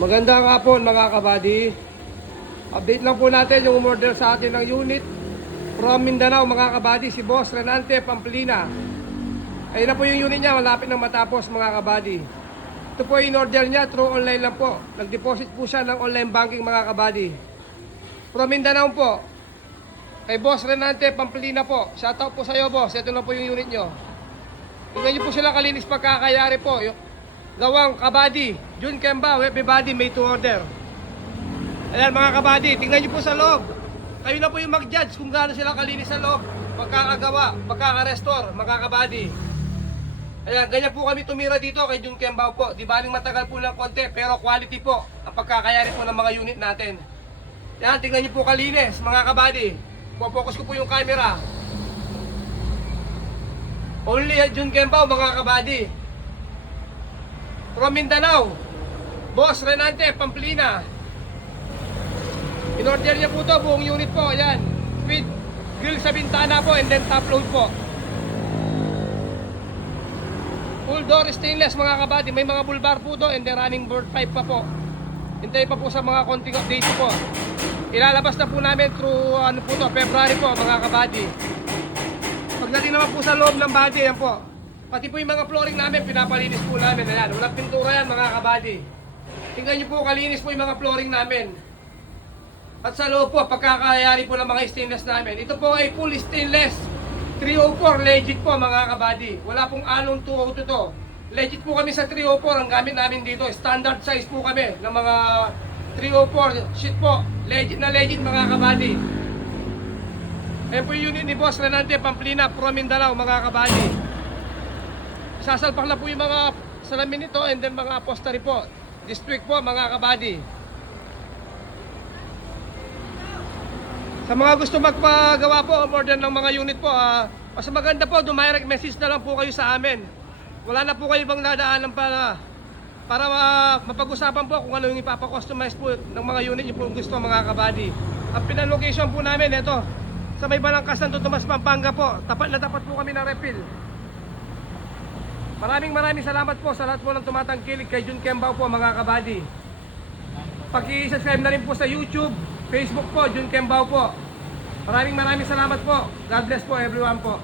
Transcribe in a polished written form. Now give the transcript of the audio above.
Magandang hapon mga kabady. Update lang po natin yung umorder sa atin ng unit from Mindanao mga kabady, si Boss Renante Pamplina. Ayun na po yung unit niya, malapit na matapos mga kabady. Ito po yung order niya, through online lang po. Nag-deposit po siya ng online banking mga kabady. From Mindanao po, kay Boss Renante Pamplina po. Shoutout po sa iyo boss, ito na po yung unit nyo. Tingnan nyo po sila kalinis pagkakayari po. Gawang kabady, Jun Kemba, everybody made to order. Ayan mga kabady, tingnan nyo po sa loob. Kayo na po yung mag-judge kung gaano sila kalinis sa loob. Pagkakagawa, pagkaka-restore, mga kabady. Ayan, ganyan po kami tumira dito kay Jun Kemba po. Di baling matagal po ng konti, pero quality po ang pagkakayari po ng mga unit natin. Ayan, tingnan nyo po kalinis, mga kabady. Focus ko po yung camera. Only at Jun Kemba, mga kabady. From Mindanao, Boss Renante Pamplina. In-order niya po ito, buong unit po. Ayan, with grill sa bintana po and then top load po. Full door stainless mga kabady. May mga bulbar po doon and then running board pipe pa po. Hintay pa po sa mga konting update po. Ilalabas na po namin through February po mga kabady. Pagdating naman po sa loob ng body, yan po. Pati po yung mga flooring namin, pinapalinis po namin. Ayan, walang pintura yan mga kabady. Tingnan nyo po, kalinis po yung mga flooring namin. At sa loob po, pagkakayari po ng mga stainless namin. Ito po ay full stainless 304, legit po mga kabady. Wala pong along 202 to. Legit po kami sa 304, ang gamit namin dito. Standard size po kami ng mga 304 sheet po. Legit na legit mga kabady. Ayan po yung unit ni Boss Renante Pamplina from Mindanao mga kabady. Sasalpak na po yung mga salamin nito and then mga upholstery po. District po mga kabady. Sa mga gusto magpagawa po order ng mga unit po, mas maganda po, dumirect message na lang po kayo sa amin. Wala na po kayo ibang dadaanan para mapag-usapan po kung ano yung ipapakustomize po ng mga unit yung po gusto mga kabady. Ang pinalocation po namin ito sa may Balangkas ng Totomas, Pampanga po. Tapat na tapat po kami ng refill. Maraming salamat po sa lahat po ng tumatangkilik kay Jun Kemba po mga kabady. Pag-i-subscribe na rin po sa YouTube, Facebook po, Jun Kemba po. Maraming salamat po. God bless po everyone po.